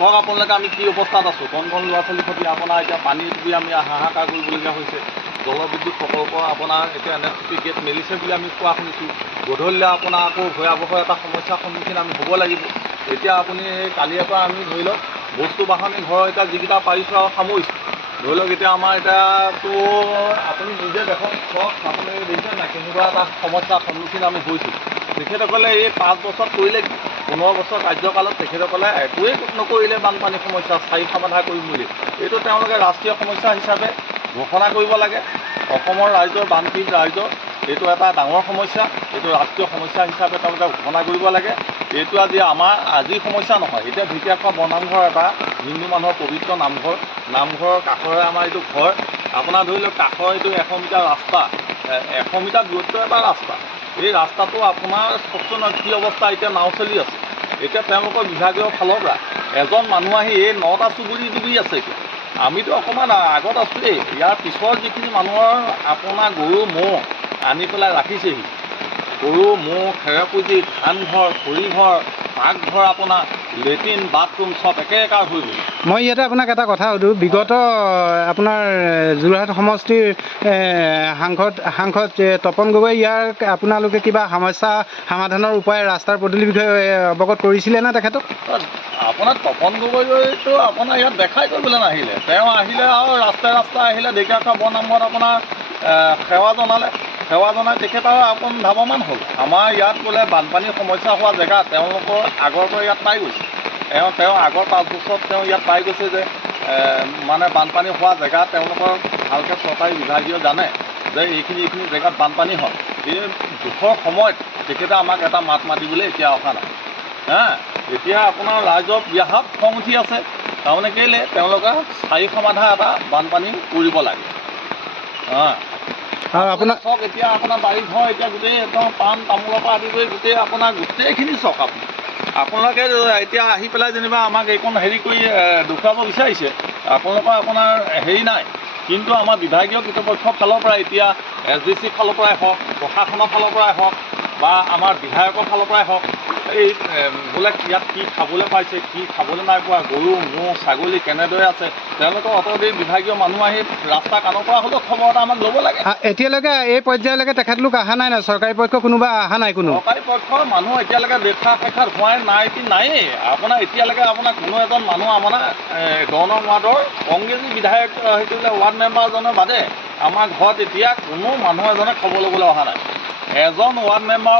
চাওক আপোনালোকে আমি কি অৱস্থাত আছোঁ। কণ ল'ৰা ছোৱালীৰ প্ৰতি আপোনাৰ এতিয়া পানী টুপি আমি হাহাকাৰ কৰিবলগীয়া হৈছে। জলবিদ্যুৎ প্ৰকল্প আপোনাৰ এতিয়া NHP গেট মেলিছে বুলি আমি কোৱা শুনিছোঁ। গধূলিলৈ আপোনাৰ আকৌ ভয়াৱহ এটা সমস্যাৰ সন্মুখীন আমি হ'ব লাগিব। এতিয়া আপুনি কালিৰ পৰা আমি ধৰি লওক বস্তু বাহানি ঘৰৰ এতিয়া যিকেইটা পাৰিছোঁ আৰু সামৰিছোঁ। ধৰি লওক এতিয়া আমাৰ এতিয়াতো আপুনি নিজে দেখক চাওক, আপুনি দেখিছে নাই কেনেকুৱা এটা সমস্যাৰ সন্মুখীন আমি হৈছোঁ। তেখেতসকলে এই 5 বছৰ কৰিলে কি 15 বছৰ কাৰ্যকালত তেখেতসকলে একোৱেই নকৰিলে বানপানী সমস্যা স্থায়ী সমাধান কৰিম বুলি। এইটো তেওঁলোকে ৰাষ্ট্ৰীয় সমস্যা হিচাপে ঘোষণা কৰিব লাগে। অসমৰ ৰাইজৰ বানপীড়িত ৰাইজৰ এইটো এটা ডাঙৰ সমস্যা, এইটো ৰাষ্ট্ৰীয় সমস্যা হিচাপে তেওঁলোকে ঘোষণা কৰিব লাগে। এইটো আমাৰ আজিৰ সমস্যা নহয়। এতিয়া ঢেকীয়াখোৱা বৰনামঘৰ এটা হিন্দু মানুহৰ পবিত্ৰ নামঘৰ, নামঘৰৰ কাষৰে আমাৰ এইটো ঘৰ। আপোনাৰ ধৰি লওক কাষৰ এইটো 100 মিটাৰ ৰাস্তা, 100 মিটাৰ দূৰত্ব এটা ৰাস্তা। এই ৰাস্তাটো আপোনাৰ চকচোন কি অৱস্থা, এতিয়া নাও চলি আছে। এতিয়া তেওঁলোকৰ বিভাগীয় ফালৰ পৰা এজন মানুহ আহি এই 9টা চুবুৰী ডুবি আছে। এতিয়া আমিতো অকণমান আগত আছোঁৱেই। ইয়াৰ পিছৰ যিখিনি মানুহৰ আপোনাৰ গৰু ম'হ আনি পেলাই ৰাখিছেহি, গৰু ম'হ খেৰপুঁজি ধানঘৰ খৰিঘৰ পাকঘৰ আপোনাৰ লেট্ৰিন বাথৰুম চব একেকাৰ হৈ গ'ল। মই ইয়াতে আপোনাক এটা কথা সুধোঁ, বিগত আপোনাৰ যোৰহাট সমষ্টিৰ সাংসদ তপন গগৈ ইয়াৰ আপোনালোকে কিবা সমস্যা সমাধানৰ উপায় ৰাস্তাৰ পদূলিৰ বিষয়ে অৱগত কৰিছিলে নে তেখেতক? আপোনাৰ তপন গগৈতো আপোনাৰ ইয়াত দেখাই কৰিবলৈ নাহিলে। তেওঁ আহিলে আৰু ৰাস্তাই আহিলে ঢেকীয়াখোৱা বৰনামঘৰত আপোনাৰ সেৱা জনালে। সেৱা জনাই তেখেত আৰু আপোন ধাৱমান হ'ল। আমাৰ ইয়াত বোলে বানপানীৰ সমস্যা হোৱা জেগা তেওঁলোকৰ আগৰ পৰা ইয়াত পাই গৈছে। তেওঁ আগৰ 5 বছৰত তেওঁ ইয়াত পাই গৈছে যে মানে বানপানী হোৱা জেগা তেওঁলোকৰ ভালকৈ চৰকাৰী বিভাগীয় জানে যে এইখিনি জেগাত বানপানী হয়। এই দুখৰ সময়ত তেখেতে আমাক এটা মাত মাতিবলৈ এতিয়া অহা নাই। এতিয়া আপোনাৰ ৰাইজৰ বিয়াহাত খং উঠি আছে। তাৰমানে কেলৈ তেওঁলোকে স্থায়ী সমাধান এটা বানপানী কৰিব লাগে। আপোনাৰ চাওক এতিয়া আপোনাৰ বাৰী ঘৰ এতিয়া গোটেই একদম পাণ তামোলৰ পৰা আদি কৰি গোটেই আপোনাৰ গোটেইখিনি চাওক আপোনালোকে এতিয়া আহি পেলাই যেনিবা আমাক এইকণ হেৰি কৰি দেখুৱাব বিচাৰিছে। আপোনালোকৰ আপোনাৰ হেৰি নাই, কিন্তু আমাৰ বিভাগীয় কৰ্তৃপক্ষৰ ফালৰ পৰা এতিয়া SDC ফালৰ পৰাই হওক, প্ৰশাসনৰ ফালৰ পৰাই হওক বা আমাৰ বিধায়কৰ ফালৰ পৰাই হওক, এই বোলে ইয়াত কি খাবলৈ পাইছে, কি খাবলৈ নাই পোৱা, গৰু ম'হ ছাগলী কেনেদৰে আছে, তেওঁলোকৰ অতদিন বিভাগীয় মানুহ আহি ৰাস্তা কাণৰ পৰা হ'লেও খবৰ এটা আমাক ল'ব লাগে। এতিয়ালৈকে এই পৰ্যায়লৈকে তেখেতলোক অহা নাই ন? চৰকাৰী পক্ষ কোনোবা অহা নাই? কোনো চৰকাৰী পক্ষৰ মানুহ এতিয়ালৈকে দেখা সাক্ষাৎ হোৱাই নায়েই। আপোনাৰ এতিয়ালৈকে আপোনাৰ কোনো এজন মানুহ আমাৰ 10 নং ৱাৰ্ডৰ কংগ্ৰেছী বিধায়ক সেইটোলে ৱাৰ্ড মেম্বাৰজনৰ বাদে আমাৰ ঘৰত এতিয়া কোনো মানুহ এজনে খবৰ ল'বলৈ অহা নাই। এজন ৱাৰ্ড মেম্বাৰ